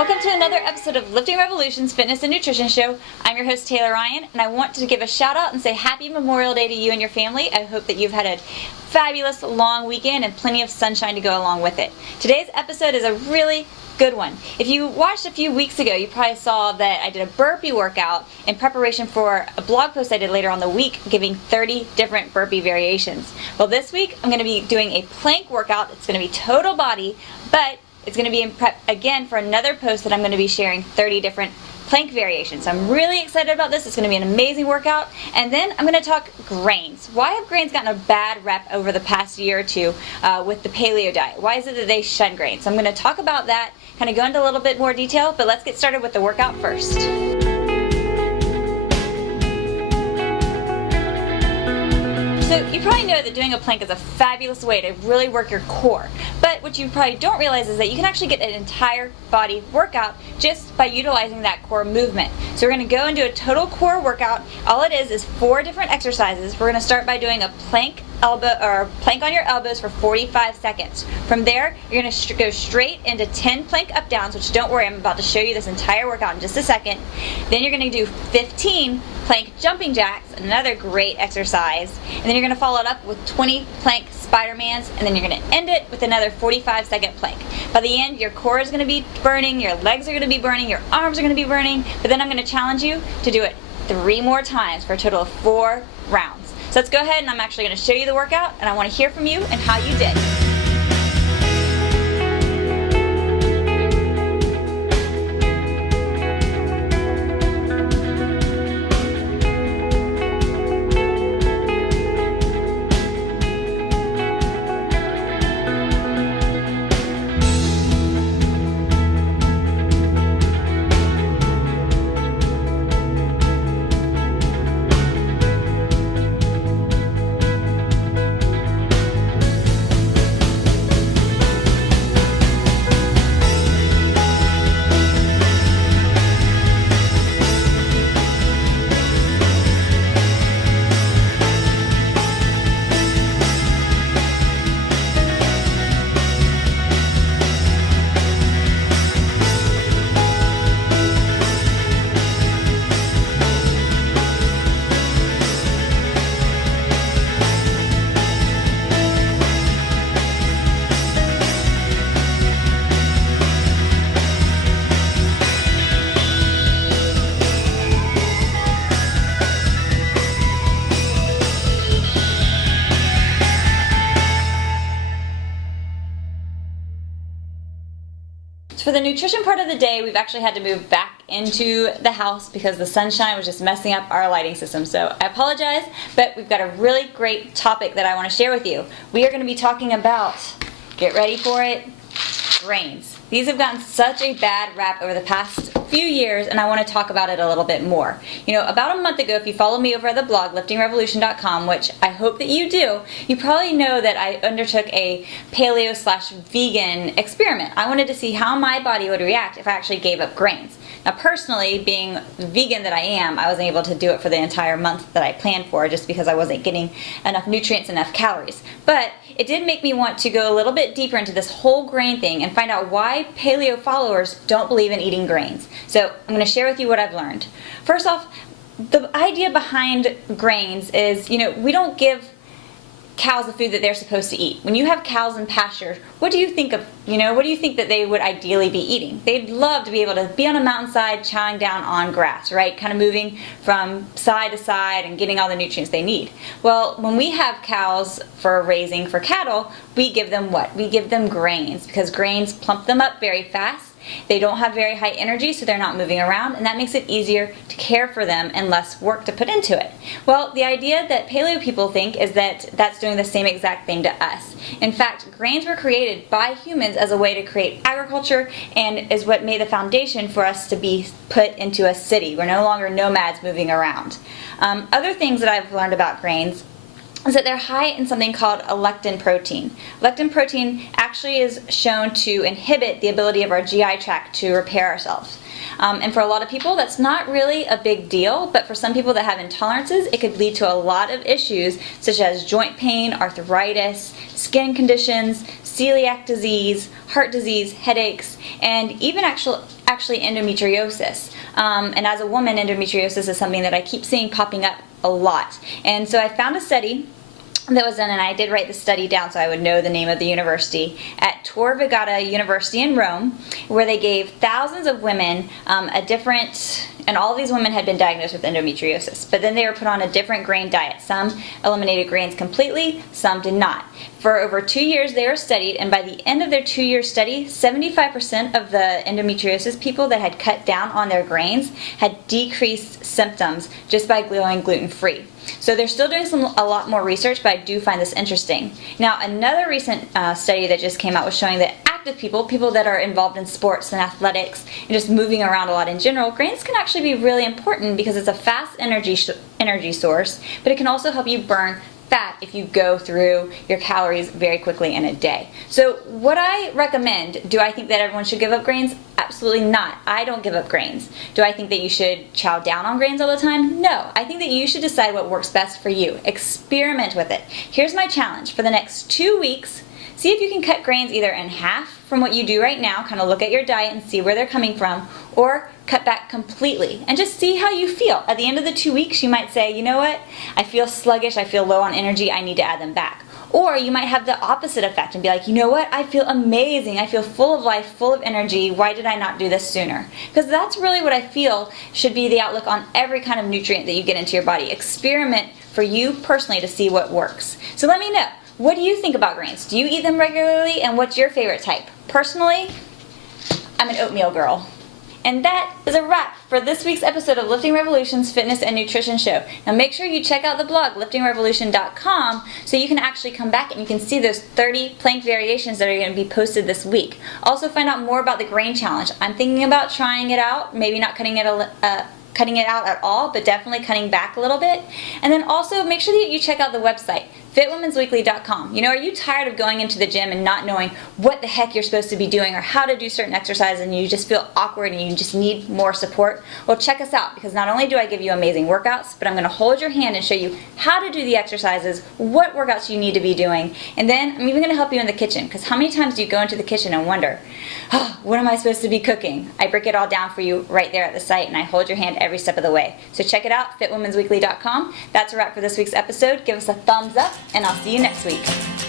Welcome to another episode of Lifting Revolution's Fitness and Nutrition Show. I'm your host, Taylor Ryan, and I want to give a shout out and say Happy Memorial Day to you and your family. I hope that you've had a fabulous long weekend and plenty of sunshine to go along with it. Today's episode is a really good one. If you watched a few weeks ago, you probably saw that I did a burpee workout in preparation for a blog post I did later on the week giving 30 different burpee variations. Well, this week I'm going to be doing a plank workout. It's going to be total body, but it's going to be in prep again for another post that I'm going to be sharing 30 different plank variations. I'm really excited about this. It's going to be an amazing workout. And then I'm going to talk grains. Why have grains gotten a bad rep over the past year or two with the paleo diet? Why is it that they shun grains? So I'm going to talk about that, kind of go into a little bit more detail, but let's get started with the workout first. So you probably know that doing a plank is a fabulous way to really work your core. But what you probably don't realize is that you can actually get an entire body workout just by utilizing that core movement. So we're going to go and do a total core workout. All it is 4 different exercises. We're going to start by doing a plank plank on your elbows for 45 seconds. From there, you're going to go straight into 10 plank up downs, which don't worry, I'm about to show you this entire workout in just a second. Then you're going to do 15 plank jumping jacks, another great exercise. And then you're going to follow it up with 20 plank Spider-Mans, and then you're going to end it with another 45-second plank. By the end, your core is going to be burning, your legs are going to be burning, your arms are going to be burning, but then I'm going to challenge you to do it 3 more times for a total of 4 rounds. So let's go ahead and I'm actually going to show you the workout, and I want to hear from you and how you did. For the nutrition part of the day, we've actually had to move back into the house because the sunshine was just messing up our lighting system. So I apologize, but we've got a really great topic that I want to share with you. We are going to be talking about, get ready for it, grains. These have gotten such a bad rap over the past few years, and I want to talk about it a little bit more. You know, about a month ago, if you follow me over at the blog, liftingrevolution.com, which I hope that you do, you probably know that I undertook a paleo/vegan experiment. I wanted to see how my body would react if I actually gave up grains. Now, personally, being vegan that I am, I wasn't able to do it for the entire month that I planned for just because I wasn't getting enough nutrients, enough calories. But it did make me want to go a little bit deeper into this whole grain thing and find out why paleo followers don't believe in eating grains. So I'm going to share with you what I've learned. First off, the idea behind grains is, we don't give cows the food that they're supposed to eat. When you have cows in pasture, what do you think of, what do you think that they would ideally be eating? They'd love to be able to be on a mountainside chowing down on grass, right? Kind of moving from side to side and getting all the nutrients they need. Well, when we have cows for raising for cattle, we give them what? We give them grains because grains plump them up very fast. They don't have very high energy, so they're not moving around, and that makes it easier to care for them and less work to put into it. Well, the idea that paleo people think is that that's doing the same exact thing to us. In fact, grains were created by humans as a way to create agriculture and is what made the foundation for us to be put into a city. We're no longer nomads moving around. Other things that I've learned about grains is that they're high in something called a lectin protein. Lectin protein actually is shown to inhibit the ability of our GI tract to repair ourselves. And for a lot of people, that's not really a big deal, but for some people that have intolerances, it could lead to a lot of issues such as joint pain, arthritis, skin conditions, celiac disease, heart disease, headaches, and even actually endometriosis. And as a woman, endometriosis is something that I keep seeing popping up a lot. And so I found a study that was done, and I did write the study down so I would know the name of the university, at Tor Vergata University in Rome, where they gave thousands of women and all of these women had been diagnosed with endometriosis, but then they were put on a different grain diet. Some eliminated grains completely, some did not. For over 2 years they were studied, and by the end of their 2-year study, 75% of the endometriosis people that had cut down on their grains had decreased symptoms just by going gluten-free. So they're still doing a lot more research, but I do find this interesting. Now, another recent study that just came out was showing that active people that are involved in sports and athletics and just moving around a lot in general, grains can actually be really important because it's a fast energy source, but it can also help you burn fat if you go through your calories very quickly in a day. So what I recommend, do I think that everyone should give up grains? Absolutely not. I don't give up grains. Do I think that you should chow down on grains all the time? No. I think that you should decide what works best for you. Experiment with it. Here's my challenge. For the next 2 weeks, see if you can cut grains either in half from what you do right now, kind of look at your diet and see where they're coming from, or cut back completely and just see how you feel. At the end of the 2 weeks, you might say, you know what, I feel sluggish, I feel low on energy, I need to add them back. Or you might have the opposite effect and be like, you know what, I feel amazing, I feel full of life, full of energy, why did I not do this sooner? Because that's really what I feel should be the outlook on every kind of nutrient that you get into your body. Experiment for you personally to see what works. So let me know. What do you think about grains? Do you eat them regularly, and what's your favorite type? Personally, I'm an oatmeal girl. And that is a wrap for this week's episode of Lifting Revolution's Fitness and Nutrition Show. Now make sure you check out the blog, liftingrevolution.com, so you can actually come back and you can see those 30 plank variations that are going to be posted this week. Also find out more about the grain challenge. I'm thinking about trying it out, maybe not cutting it out at all, but definitely cutting back a little bit. And then also make sure that you check out the website, fitwomensweekly.com. You know, are you tired of going into the gym and not knowing what the heck you're supposed to be doing or how to do certain exercises, and you just feel awkward and you just need more support? Well, check us out, because not only do I give you amazing workouts, but I'm going to hold your hand and show you how to do the exercises, what workouts you need to be doing, and then I'm even going to help you in the kitchen, because how many times do you go into the kitchen and wonder, oh, what am I supposed to be cooking? I break it all down for you right there at the site, and I hold your hand every step of the way. So check it out, fitwomensweekly.com. That's a wrap for this week's episode. Give us a thumbs up, and I'll see you next week.